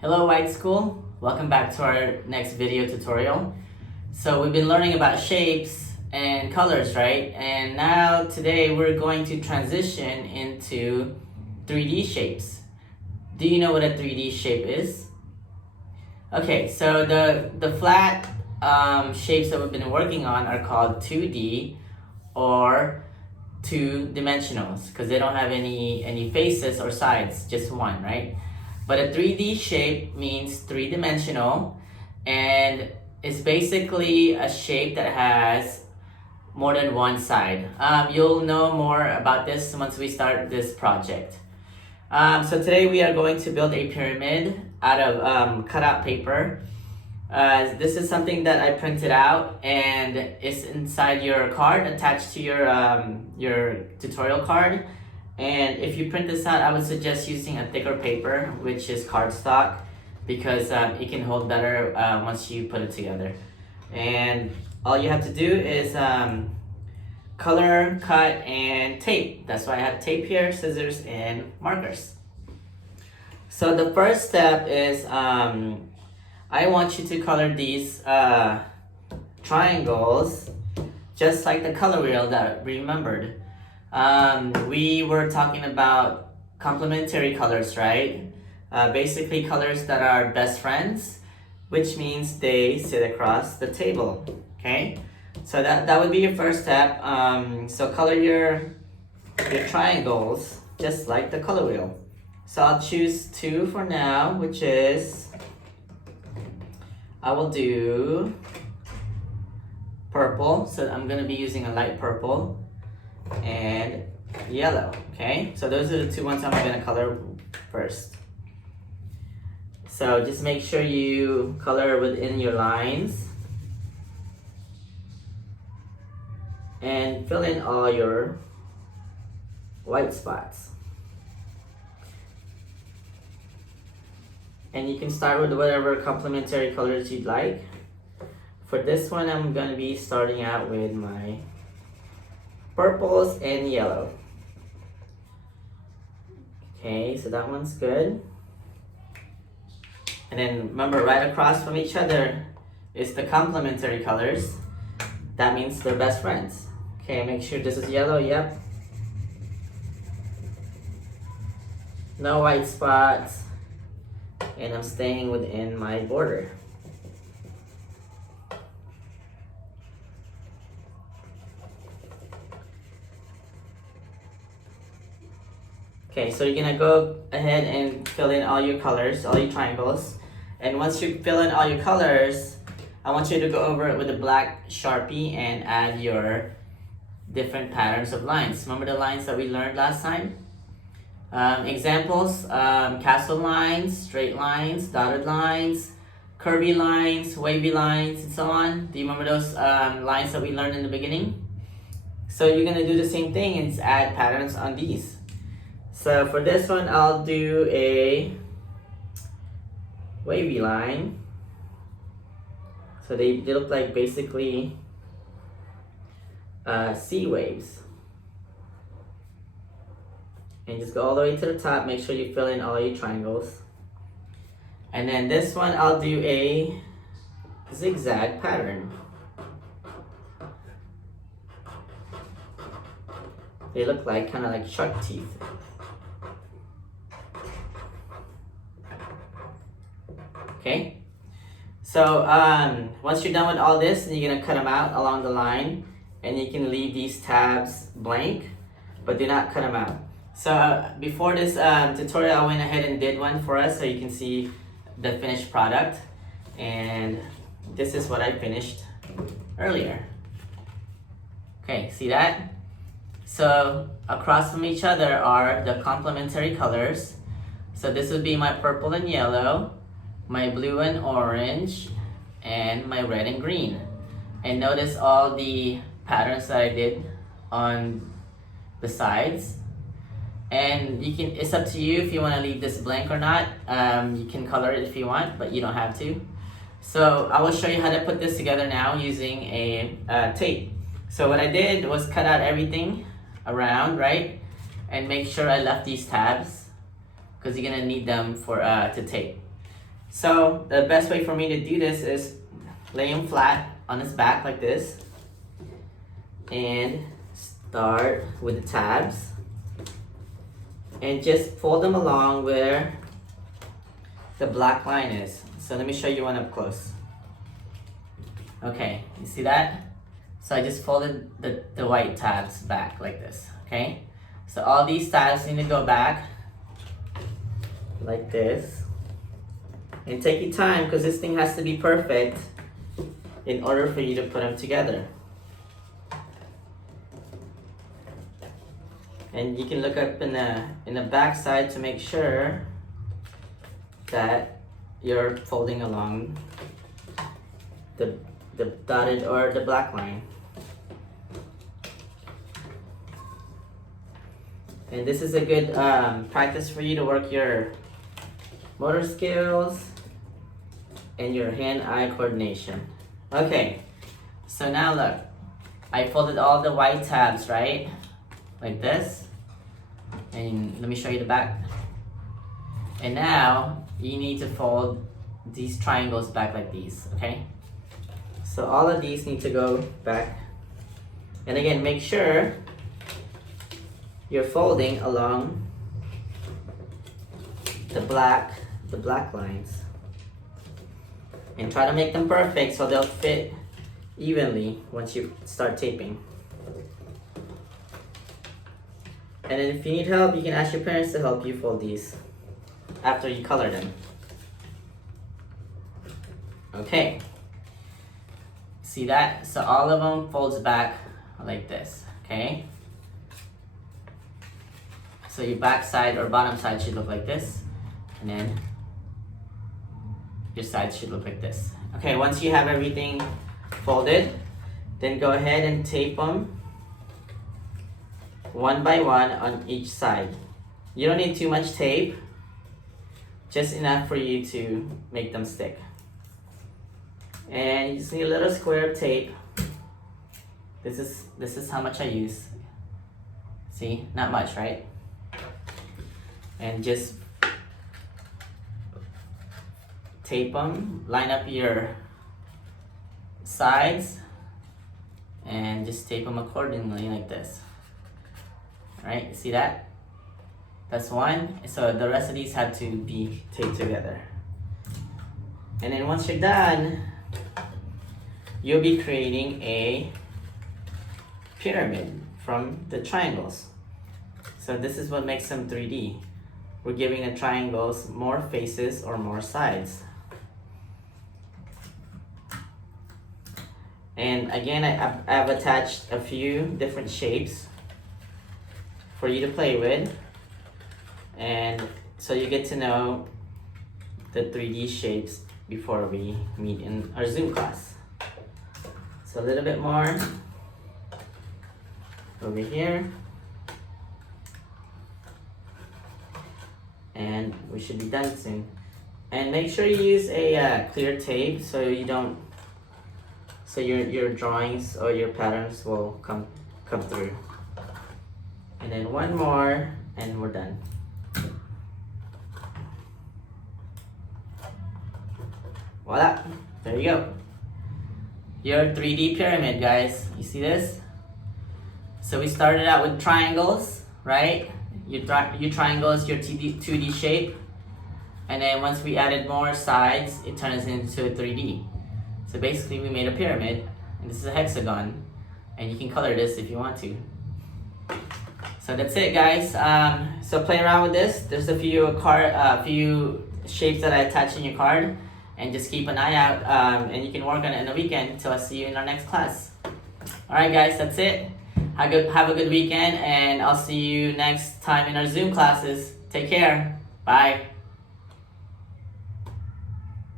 Hello White School, welcome back to our next video tutorial. So we've been learning about shapes and colors, right? And now today we're going to transition into 3D shapes. Do you know what a 3D shape is? Okay, so the flat shapes that we've been working on are called 2D or two-dimensionals because they don't have any faces or sides, just one, right? But a 3D shape means three-dimensional, and it's basically a shape that has more than one side. You'll know more about this once we start this project. So today we are going to build a pyramid out of cutout paper. This is something that I printed out and it's inside your card attached to your tutorial card. And if you print this out, I would suggest using a thicker paper, which is cardstock, because it can hold better once you put it together. And all you have to do is color, cut, and tape. That's why I have tape here, scissors, and markers. So the first step is I want you to color these triangles just like the color wheel that we remembered. We were talking about complementary colors, right? Basically colors that are best friends, which means they sit across the table, okay? So that would be your first step. So color your triangles just like the color wheel. So I'll choose two for now, which is, I will do purple. So I'm gonna be using a light purple and yellow, okay? So those are the two ones I'm gonna color first. So just make sure you color within your lines and fill in all your white spots. And you can start with whatever complementary colors you'd like. For this one, I'm gonna be starting out with my purples and yellow. Okay, so that one's good. And then remember, right across from each other is the complementary colors. That means they're best friends. Okay, make sure this is yellow, yep. No white spots. And I'm staying within my border. Okay, so you're gonna go ahead and fill in all your colors, all your triangles. And once you fill in all your colors, I want you to go over it with a black Sharpie and add your different patterns of lines. Remember the lines that we learned last time? Examples, castle lines, straight lines, dotted lines, curvy lines, wavy lines, and so on. Do you remember those lines that we learned in the beginning? So you're gonna do the same thing and just add patterns on these. So for this one, I'll do a wavy line. So they look like basically sea waves. And just go all the way to the top, make sure you fill in all your triangles. And then this one, I'll do a zigzag pattern. They look like kind of like shark teeth. Okay, so once you're done with all this, then you're gonna cut them out along the line, and you can leave these tabs blank, but do not cut them out. So before this tutorial, I went ahead and did one for us so you can see the finished product, and this is what I finished earlier. Okay, see that? So across from each other are the complementary colors. So this would be my purple and yellow, my blue and orange, and my red and green. And notice all the patterns that I did on the sides. And you can, it's up to you if you want to leave this blank or not. You can color it if you want, but you don't have to. So I will show you how to put this together now using a tape. So what I did was cut out everything around, right? And make sure I left these tabs because you're gonna need them for to tape. So the best way for me to do this is lay him flat on his back like this and start with the tabs and just fold them along where the black line is. So let me show you one up close. Okay, you see that? So I just folded the white tabs back like this, okay? So all these tabs need to go back like this. And take your time because this thing has to be perfect in order for you to put them together. And you can look up in the back side to make sure that you're folding along the dotted or the black line. And this is a good practice for you to work your motor skills and your hand-eye coordination. Okay, so now look, I folded all the white tabs, right? Like this. And let me show you the back. And now you need to fold these triangles back like these, okay? So all of these need to go back. And again, make sure you're folding along the black lines. And try to make them perfect so they'll fit evenly once you start taping. And then if you need help, you can ask your parents to help you fold these after you color them. Okay. See that? So all of them folds back like this, okay? So your back side or bottom side should look like this, and then your side should look like this. Okay, once you have everything folded, then go ahead and tape them one by one on each side. You don't need too much tape, just enough for you to make them stick. And you just need a little square of tape. This is how much I use. See, not much, right? And just tape them, line up your sides, and just tape them accordingly like this. Right, see that? That's one. So the rest of these have to be taped together. And then once you're done, you'll be creating a pyramid from the triangles. So this is what makes them 3D. We're giving the triangles more faces or more sides. And again, I've attached a few different shapes for you to play with, and so you get to know the 3D shapes before we meet in our Zoom class. So a little bit more over here, and we should be done soon. And make sure you use a clear tape so you don't, so your drawings or your patterns will come through. And then one more, and we're done. Voila, there you go. Your 3D pyramid, guys. You see this? So we started out with triangles, right? Your triangle is your 2D shape. And then once we added more sides, it turns into a 3D. So basically we made a pyramid, and this is a hexagon. And you can color this if you want to. So that's it, guys. So play around with this. There's a few shapes that I attached in your card, and just keep an eye out. And you can work on it in the weekend until I see you in our next class. All right, guys, that's it. Have a good weekend, and I'll see you next time in our Zoom classes. Take care. Bye.